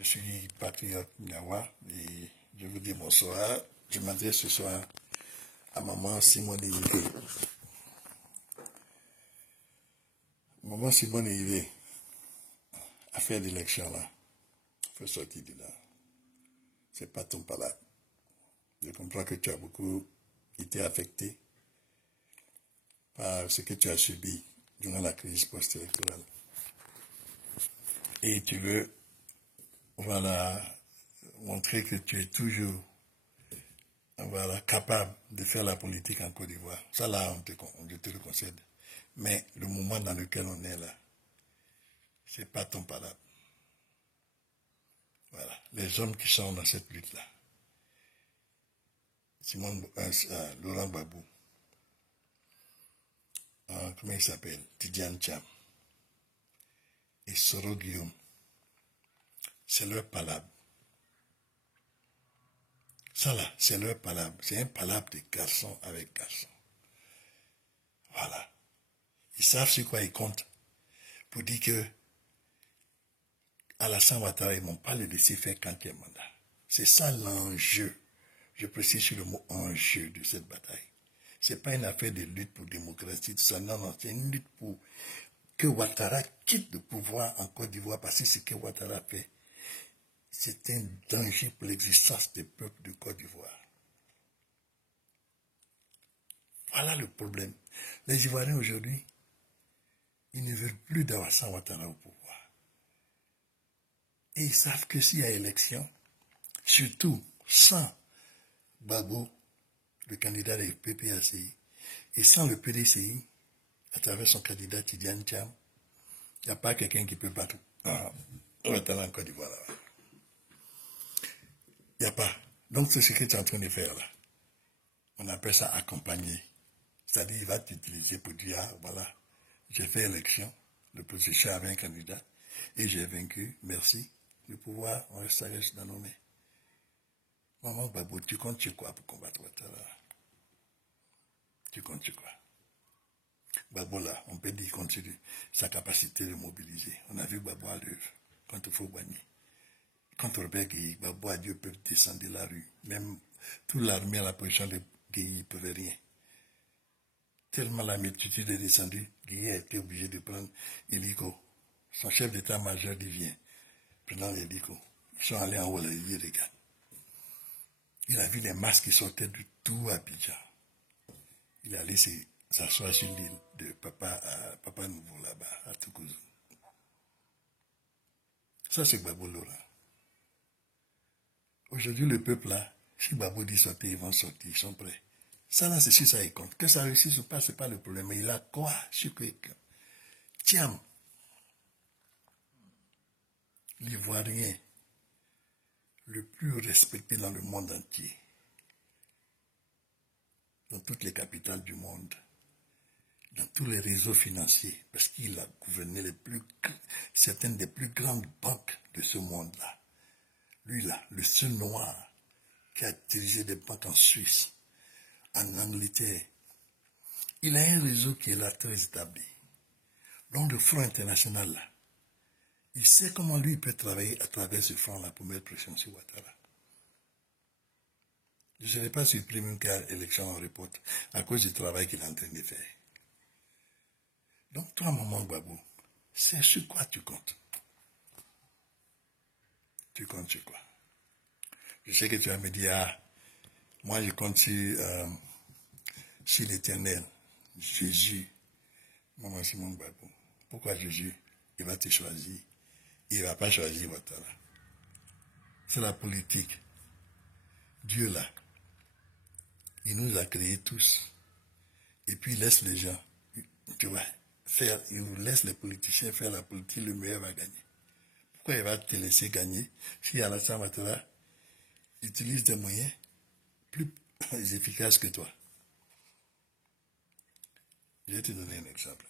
Je suis patriote Nyawa et je vous dis bonsoir. Je m'adresse ce soir à maman Simone Yvé. Maman Simone Yvé, affaire d'élection là, faut sortir de là. C'est pas ton palade. Je comprends que tu as beaucoup été affecté par ce que tu as subi durant la crise post-électorale. Et tu veux, voilà, montrer que tu es toujours, voilà, capable de faire la politique en Côte d'Ivoire. Ça là, je te le concède. Mais le moment dans lequel on est là, c'est pas ton palade. Voilà, les hommes qui sont dans cette lutte-là. Laurent Gbagbo, comment il s'appelle, Tidjane Thiam et Soro Guillaume, c'est leur palabre. Ça là, c'est leur palabre. C'est un palabre de garçon avec garçon. Voilà. Ils savent sur quoi ils comptent pour dire que Alassane Ouattara, ils ne m'ont pas le laissé faire quatrième mandat. C'est ça l'enjeu. Je précise sur le mot enjeu de cette bataille. Ce n'est pas une affaire de lutte pour la démocratie, tout ça. Non, non, c'est une lutte pour que Ouattara quitte le pouvoir en Côte d'Ivoire parce que ce que Ouattara fait, c'est un danger pour l'existence des peuples de Côte d'Ivoire. Voilà le problème. Les Ivoiriens aujourd'hui, ils ne veulent plus d'Alassane Ouattara au pouvoir. Et ils savent que s'il y a élection, surtout sans Gbagbo, le candidat des PPACI, et sans le PDCI, à travers son candidat Tidjane Thiam, il n'y a pas quelqu'un qui peut battre Ouattara en Côte d'Ivoire. Il n'y a pas. Donc c'est ce que tu es en train de faire là. On appelle ça accompagner. C'est-à-dire il va t'utiliser pour dire, ah, voilà, j'ai fait élection, l'opposition avait un candidat, et j'ai vaincu, merci. Le pouvoir, ça reste dans nos mains. Maman Gbagbo, tu comptes sur quoi pour combattre Ouattara? Tu comptes sur quoi? Gbagbo là, on peut dire continue sa capacité de mobiliser. On a vu Gbagbo à l'œuvre, quand il faut gagner. Quand Robert Gueye, Gbagbo a Dieu peuvent descendre de la rue. Même toute l'armée à la position de Gueye ne pouvait rien. Tellement la multitude est descendue, Gueye a été obligé de prendre hélico. Son chef d'état-major dit viens. Prenant l'hélico. Ils sont allés en haut, là, il dit regarde. Il a vu les masques qui sortaient du tout Abidjan. Il est allé s'asseoir sur l'île de Papa Nouveau là-bas, à Toukouzou. Ça, c'est Gbagbo Laurent. Aujourd'hui, le peuple là, si Gbagbo dit sortir, ils vont sortir, ils sont prêts. Ça là, c'est si ça y compte. Que ça réussisse ou pas, c'est pas le problème. Mais il a quoi sur quelqu'un? Thiam, l'Ivoirien le plus respecté dans le monde entier, dans toutes les capitales du monde, dans tous les réseaux financiers, parce qu'il a gouverné certaines des plus grandes banques de ce monde-là. Lui là, le seul noir qui a dirigé des banques en Suisse, en Angleterre. Il a un réseau qui est là très établi. Donc le Front international là, il sait comment lui peut travailler à travers ce front-là pour mettre pression sur Ouattara. Je ne serais pas surpris même qu'à l'élection en reporte à cause du travail qu'il est en train de faire. Donc toi, maman Gbagbo, c'est sur quoi tu comptes? Tu comptes sur quoi? Je sais que tu vas me dire, ah, moi je compte sur l'Éternel, Jésus, maman Simone Gbagbo. Pourquoi Jésus? Il va te choisir. Il ne va pas choisir Ouattara. C'est la politique. Dieu là, il nous a créés tous. Et puis il laisse les gens, tu vois, il laisse les politiciens faire la politique, le meilleur va gagner. Pourquoi il va te laisser gagner si Alassane Ouattara utilise des moyens plus efficaces que toi? Je vais te donner un exemple.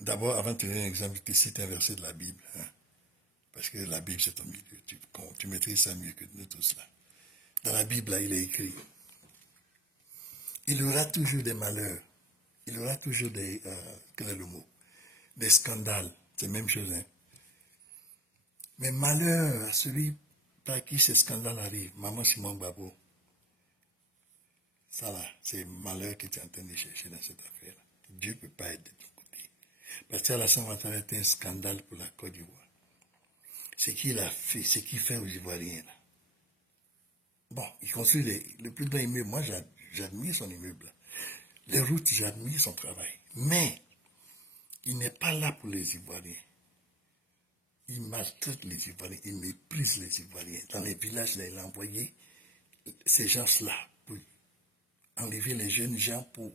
D'abord, avant de te donner un exemple, je te cite un verset de la Bible. Hein, parce que la Bible, c'est ton milieu. Tu maîtrises ça mieux que nous tous là. Dans la Bible, là, il est écrit. Il y aura toujours des malheurs. Il y aura toujours quel est le mot? Des scandales. C'est la même chose. Hein. Mais malheur à celui par qui ce scandale arrive, Maman Simon Gbagbo. Ça là, c'est malheur que tu es en train de chercher dans cette affaire. Dieu ne peut pas être de ton côté. Parce qu'Alassane Ouattara est un scandale pour la Côte d'Ivoire. Ce qu'il a fait, ce qu'il fait aux Ivoiriens là. Bon, il construit le plus grand immeuble. Moi, j'admire son immeuble. Les routes, j'admire son travail. Mais, il n'est pas là pour les Ivoiriens. Il maltraite les Ivoiriens, il méprise les Ivoiriens. Dans les villages, là, il a envoyé ces gens-là pour enlever les jeunes gens, pour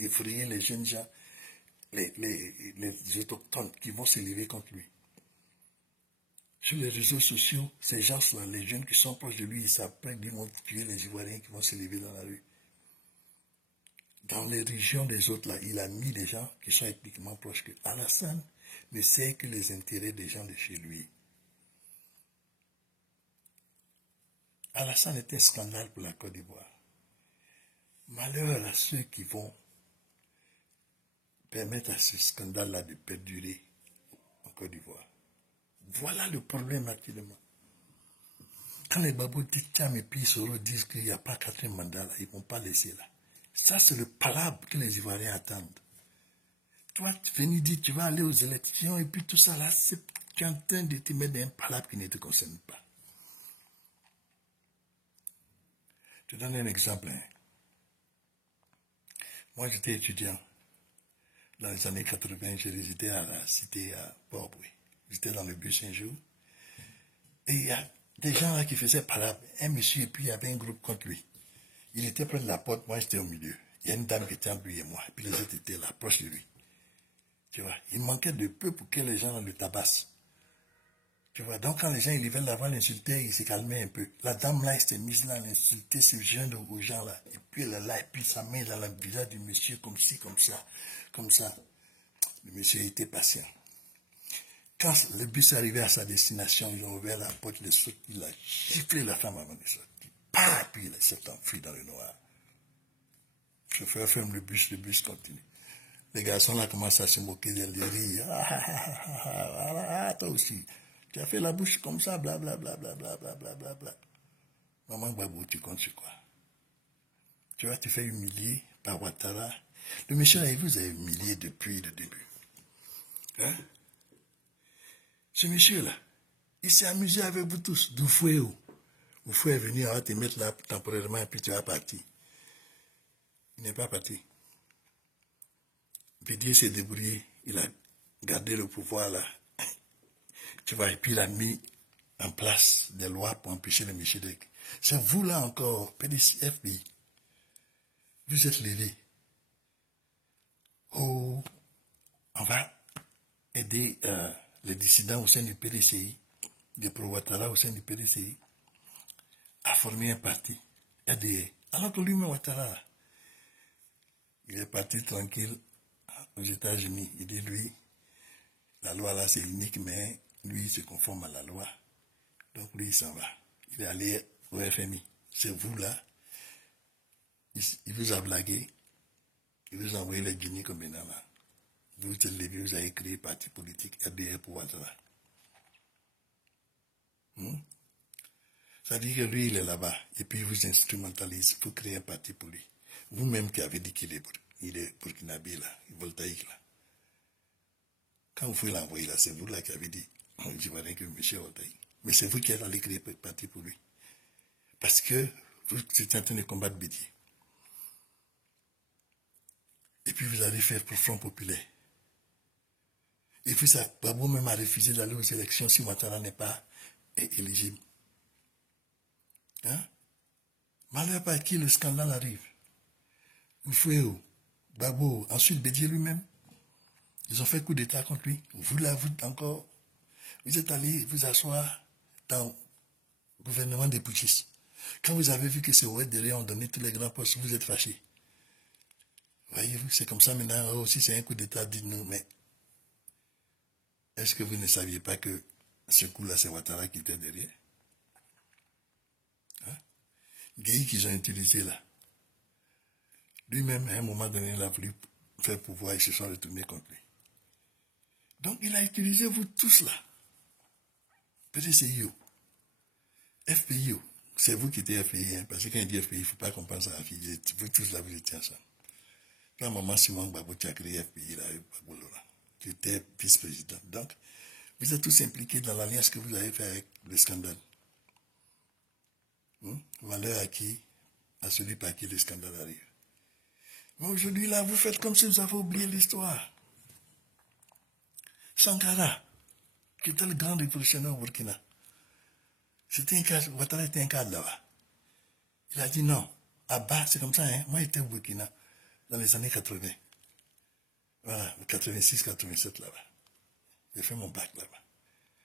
effrayer les jeunes gens, les autochtones qui vont s'élever contre lui. Sur les réseaux sociaux, ces gens-là, les jeunes qui sont proches de lui, ils savent pas qu'ils vont tuer les Ivoiriens qui vont s'élever dans la rue. Dans les régions des autres, là, il a mis des gens qui sont ethniquement proches que Alassane ne sait que les intérêts des gens de chez lui. Alassane est un scandale pour la Côte d'Ivoire. Malheur à ceux qui vont permettre à ce scandale-là de perdurer en Côte d'Ivoire. Voilà le problème actuellement. Quand les babous Tcham et puis Soro disent qu'il n'y a pas 4 mandats, là, ils ne vont pas laisser là. Ça, c'est le palabre que les Ivoiriens attendent. Toi, tu venir dire tu vas aller aux élections et puis tout ça là, tu es en train de te mettre dans un palabre qui ne te concerne pas. Je te donne un exemple. Hein. Moi, j'étais étudiant. Dans les années 80, j'ai résidé à la cité à Port-Boué. J'étais dans le bus un jour. Et il y a des gens là qui faisaient palabre. Un monsieur, et puis il y avait un groupe contre lui. Il était près de la porte, moi j'étais au milieu. Il y a une dame qui était entre lui et moi. Et puis les autres étaient là, proches de lui. Tu vois, il manquait de peu pour que les gens le tabassent. Tu vois, donc quand les gens ils venaient l'avant l'insulter, il se calmait un peu. La dame là, elle s'était mise là à l'insulter, ce jeune aux gens là. Et puis elle est là, et puis sa main dans le visage du monsieur, comme ci, comme ça, comme ça. Le monsieur était patient. Quand le bus est arrivé à sa destination, ils ont ouvert la porte, il a giflé la femme avant de sortir. Pah, puis il s'est enfui dans le noir. Le chauffeur ferme le bus continue. Les garçons là commencent à se moquer d'elle, ils rient. Ah, toi aussi. Tu as fait la bouche comme ça, blablabla, blablabla, blablabla. Maman Gbagbo, tu comptes sur quoi? Tu vois, tu fais humilier par Ouattara. Le monsieur là, il vous a humilié depuis le début. Hein? Ce monsieur-là, il s'est amusé avec vous tous. Doufouéo. Doufoué est venu, on va te mettre là temporairement et puis tu vas partir. Il n'est pas parti. Bédier s'est débrouillé. Il a gardé le pouvoir là. Tu vois, et puis il a mis en place des lois pour empêcher le Michidek. C'est vous là encore, PDC, FBI. Vous êtes levés. Oh, on va aider les dissidents au sein du PDCI, des pro-Ouattara au sein du PDCI, à former un parti, ADE. Alors que lui-même, Ouattara, il est parti tranquille aux États-Unis. Il dit, lui, la loi là, c'est unique, mais lui, il se conforme à la loi. Donc lui, il s'en va. Il est allé au FMI. C'est vous là. Il vous a blagué. Il vous a envoyé les Guinées comme maintenant là. Vous êtes levé, vous avez créé parti politique RDR pour Ouattara. Ça dit que lui, il est là-bas. Et puis il vous instrumentalise pour créer un parti pour lui. Vous-même qui avez dit qu'il est burkinabé là, voltaïque là. Quand vous pouvez l'envoyer là, c'est vous là qui avez dit, je vois que monsieur voltaïque. Mais c'est vous qui êtes allé créer un parti pour lui. Parce que vous êtes en train de combattre Bédier. Et puis vous allez faire pour Front Populaire. Et puis ça, Gbagbo même a refusé d'aller aux élections si Ouattara n'est pas éligible. Hein? Malheur par qui le scandale arrive. Oufouéo, Gbagbo, ensuite Bédier lui-même. Ils ont fait coup d'état contre lui. Vous là, vous encore, vous êtes allé vous asseoir dans le gouvernement des putschistes. Quand vous avez vu que ces oueds derrière ont donné tous les grands postes, vous êtes fâchés. Voyez-vous, c'est comme ça maintenant, aussi c'est un coup d'état, dites-nous, mais est-ce que vous ne saviez pas que ce coup-là, c'est Ouattara qui était derrière? Hein? Gueye qu'ils ont utilisé là. Lui-même, à un moment donné, il a voulu faire pouvoir, ils se sont retournés contre lui. Donc, il a utilisé vous tous là. Peut-être c'est you. FPI, c'est vous qui êtes FPI, hein, parce que quand il dit FPI, il ne faut pas qu'on pense à la fille. Vous tous là, vous étiez ensemble. Quand maman Simon Gbagbo, tu as créé FPI, là, tu étais vice-président. Donc, vous êtes tous impliqués dans l'alliance que vous avez fait avec le scandale. Valeur à qui, à celui par qui le scandale arrive. Mais aujourd'hui, là, vous faites comme si vous avez oublié l'histoire. Sankara, qui était le grand révolutionnaire au Burkina, c'était un cas, Ouattara était un cadre là-bas. Il a dit non, à bas, c'est comme ça, hein. Moi, j'étais au Burkina dans les années 80. Voilà, 86, 87 là-bas. J'ai fait mon bac là-bas.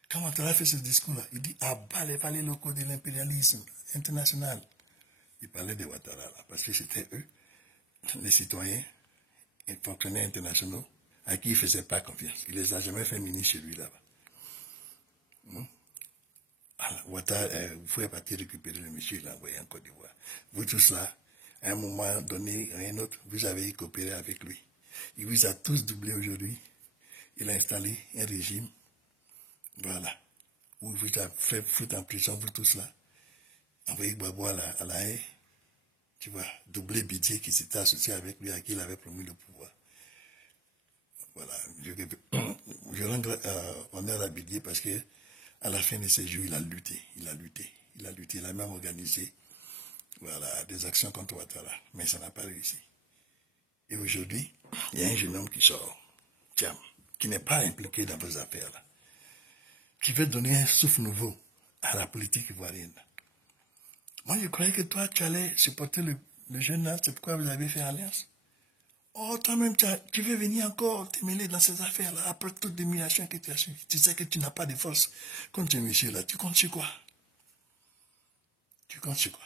Quand Ouattara fait ce discours-là, il dit à bas les valets locaux de l'impérialisme international. Il parlait de Ouattara là, parce que c'était eux, les citoyens, les fonctionnaires internationaux, à qui il ne faisait pas confiance. Il ne les a jamais fait ministre chez lui là-bas. Alors, Ouattara, vous pouvez partir récupérer le monsieur, il l'a envoyé en Côte d'Ivoire. Vous tous là, à un moment donné, un autre, vous avez coopéré avec lui. Il vous a tous doublé aujourd'hui. Il a installé un régime, voilà, où il vous a fait foutre en prison, vous tous là. Envoyé Gbagbo à la haie, tu vois, doublé Bidier qui s'était associé avec lui, à qui il avait promis le pouvoir. Voilà, je rends honneur à Bidier parce que à la fin de ses jours, il a lutté, il a même organisé, voilà, des actions contre Ouattara, mais ça n'a pas réussi. Et aujourd'hui, il y a un jeune homme qui sort, Thiam, qui n'est pas impliqué dans vos affaires là, qui veut donner un souffle nouveau à la politique ivoirienne. Moi, je croyais que toi, tu allais supporter le jeune là, c'est pourquoi vous avez fait alliance. Oh, toi-même, tu veux venir encore te mêler dans ces affaires-là, après toute l'humiliation que tu as subie. Tu sais que tu n'as pas de force contre ce monsieur-là. Tu comptes sur quoi? Tu comptes sur quoi?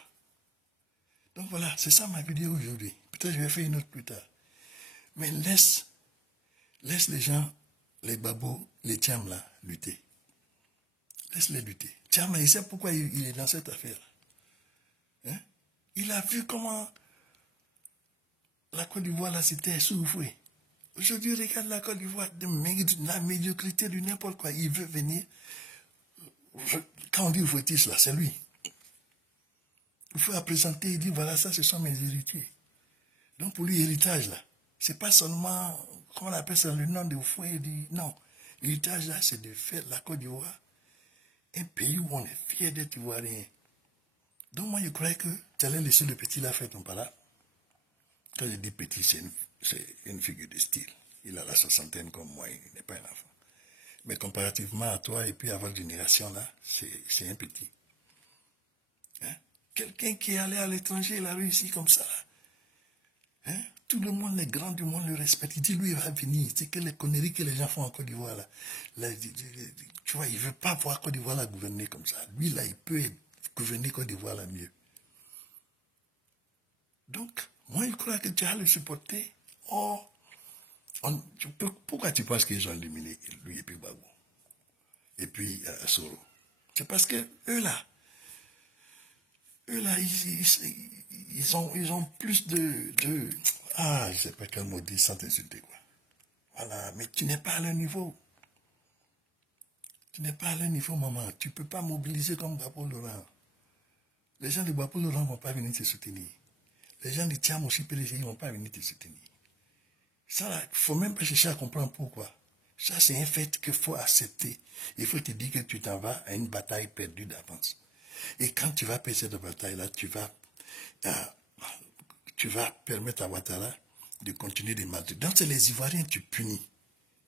Donc voilà, c'est ça ma vidéo aujourd'hui. Peut-être je vais faire une autre plus tard. Mais laisse les gens, les babos, les Thiam là, lutter. Laisse-les lutter. Thiam, il sait pourquoi il est dans cette affaire. Hein? Il a vu comment la Côte d'Ivoire là, c'était soufflé. Aujourd'hui, regarde la Côte d'Ivoire, la médiocrité du n'importe quoi. Il veut venir. Quand on dit Fouettis là, c'est lui. Il faut la présenter, il dit voilà, ça, ce sont mes héritiers. Donc pour lui, héritage là, c'est pas seulement, comment on appelle ça, le nom de Fouet, non. L'héritage là, c'est de faire la Côte d'Ivoire un pays où on est fier d'être ivoirien. Donc moi, je croyais que tu allais laisser le petit là faire ton parade. Quand je dis petit, c'est une figure de style. Il a la soixantaine comme moi, il n'est pas un enfant. Mais comparativement à toi et puis à votre génération là, c'est un petit. Hein? Quelqu'un qui est allé à l'étranger, il a réussi comme ça. Hein? Tout le monde, les grands du monde le respectent. Il dit, lui, il va venir. C'est que les conneries que les gens font en Côte d'Ivoire là. Tu vois, il ne veut pas voir Côte d'Ivoire là gouverner comme ça. Lui là, il peut gouverner Côte d'Ivoire là mieux. Donc, moi, je crois que tu as le supporter. Oh, pourquoi tu penses qu'ils ont éliminé lui et puis Gbagbo? Et puis Soro? C'est parce que eux là, ils ont plus de ah, je ne sais pas quel mot dire sans t'insulter, quoi. Voilà, mais tu n'es pas à leur niveau. Tu n'es pas à leur niveau, maman. Tu ne peux pas mobiliser comme Gbagbo Laurent. Les gens de Gbagbo Laurent ne vont pas venir te soutenir. Les gens de Thiam aussi, ils ne vont pas venir te soutenir. Ça, il ne faut même pas chercher à comprendre pourquoi. Ça, c'est un fait qu'il faut accepter. Il faut te dire que tu t'en vas à une bataille perdue d'avance. Et quand tu vas perdre cette bataille-là, tu vas permettre à Ouattara de continuer de maltraiter. Donc, c'est les Ivoiriens que tu punis.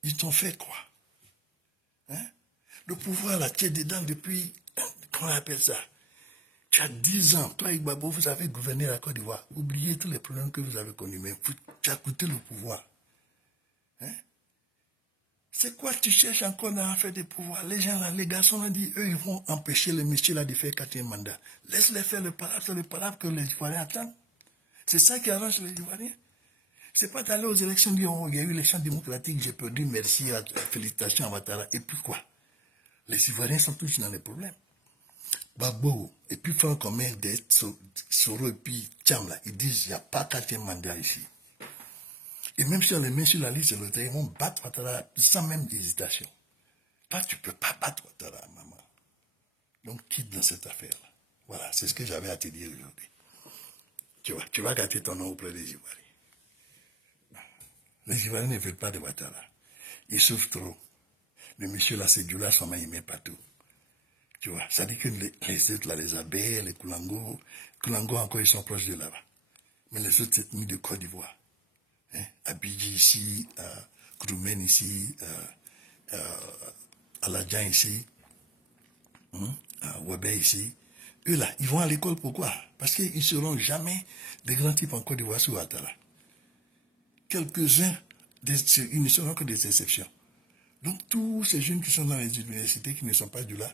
Ils t'ont fait quoi? Hein? Le pouvoir, là, tu es dedans depuis, comment on appelle ça? Tu as 10 ans, toi et Gbagbo, vous avez gouverné la Côte d'Ivoire. Oubliez tous les problèmes que vous avez connus, mais tu as coûté le pouvoir. Hein? C'est quoi tu cherches encore à faire des pouvoirs? Les gens là, les garçons ont dit, eux, ils vont empêcher les messieurs là de faire 4e mandat. Laisse-les faire le parade que les Ivoiriens attendent. C'est ça qui arrange les Ivoiriens. C'est pas d'aller aux élections, dire, oh, il y a eu les champs démocratiques, j'ai perdu, merci, félicitations à Ouattara. Et puis quoi? Les Ivoiriens sont tous dans les problèmes. Gbagbo, et puis faire commun d'être Soro et puis Thiam là, ils disent, il n'y a pas 4e mandat ici. Et même si on les met sur la liste de l'autre, ils vont battre Ouattara sans même hésitation. Toi, tu ne peux pas battre Ouattara, maman. Donc, quitte dans cette affaire-là. Voilà, c'est ce que j'avais à te dire aujourd'hui. Tu vas gâter ton nom auprès des Ivoiriens. Les Ivoiriens ne veulent pas de Ouattara. Ils souffrent trop. Le monsieur là, c'est Djoula, son main, il met partout. Tu vois, ça dit que les autres là, les Abé, les Koulango encore, ils sont proches de là-bas. Mais les autres ethnies de Côte d'Ivoire, hein, Abidji ici, Kouroumen ici, Aladjan ici, Wabé ici, eux là, ils vont à l'école, pourquoi? Parce qu'ils ne seront jamais des grands types en Côte d'Ivoire sous Ouattara. Quelques-uns, ils ne seront que des exceptions. Donc tous ces jeunes qui sont dans les universités, qui ne sont pas du là,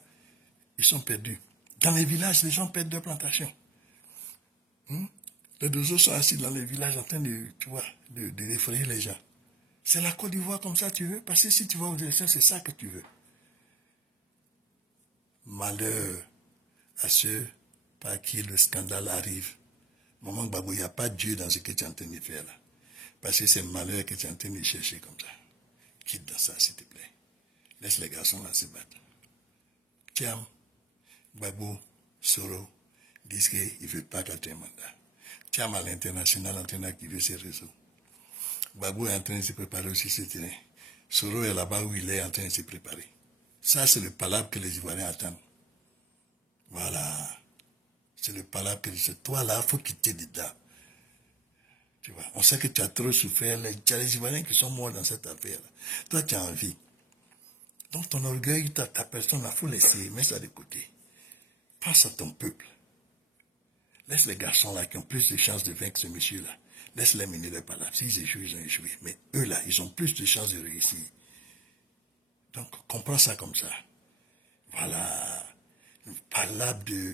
ils sont perdus. Dans les villages, les gens perdent leurs plantations. Les deux autres sont assis dans les villages en train de, tu vois, de effrayer les gens. C'est la Côte d'Ivoire comme ça tu veux, parce que si tu vas aux élections, c'est ça que tu veux. Malheur à ceux par qui le scandale arrive. Maman Gbagbo, il n'y a pas Dieu dans ce que tu es en train de faire là. Parce que c'est malheur que tu es en train de chercher comme ça. Quitte dans ça, s'il te plaît. Laisse les garçons là se battre. Tiens, Gbagbo, Soro, disent qu'ils ne veulent pas quatrième mandat. Tiens, à l'international en train d'activer ses réseaux. Gbagbo est en train de se préparer aussi ce terrain. Soro est là-bas où il est en train de se préparer. Ça, c'est le palabre que les Ivoiriens attendent. Voilà. C'est le palabre que c'est toi là, il faut quitter dedans. Tu vois, on sait que tu as trop souffert. Il y a les Ivoiriens qui sont morts dans cette affaire. Toi, tu as envie. Donc, ton orgueil, ta personne, il faut laisser, mets ça de côté. Pense à ton peuple. Laisse les garçons là qui ont plus de chances de vaincre ce monsieur-là. Laisse-les mener les palabres. S'ils échouent, ils ont échoué. Mais eux là, ils ont plus de chances de réussir. Donc, comprends ça comme ça. Voilà. Palabre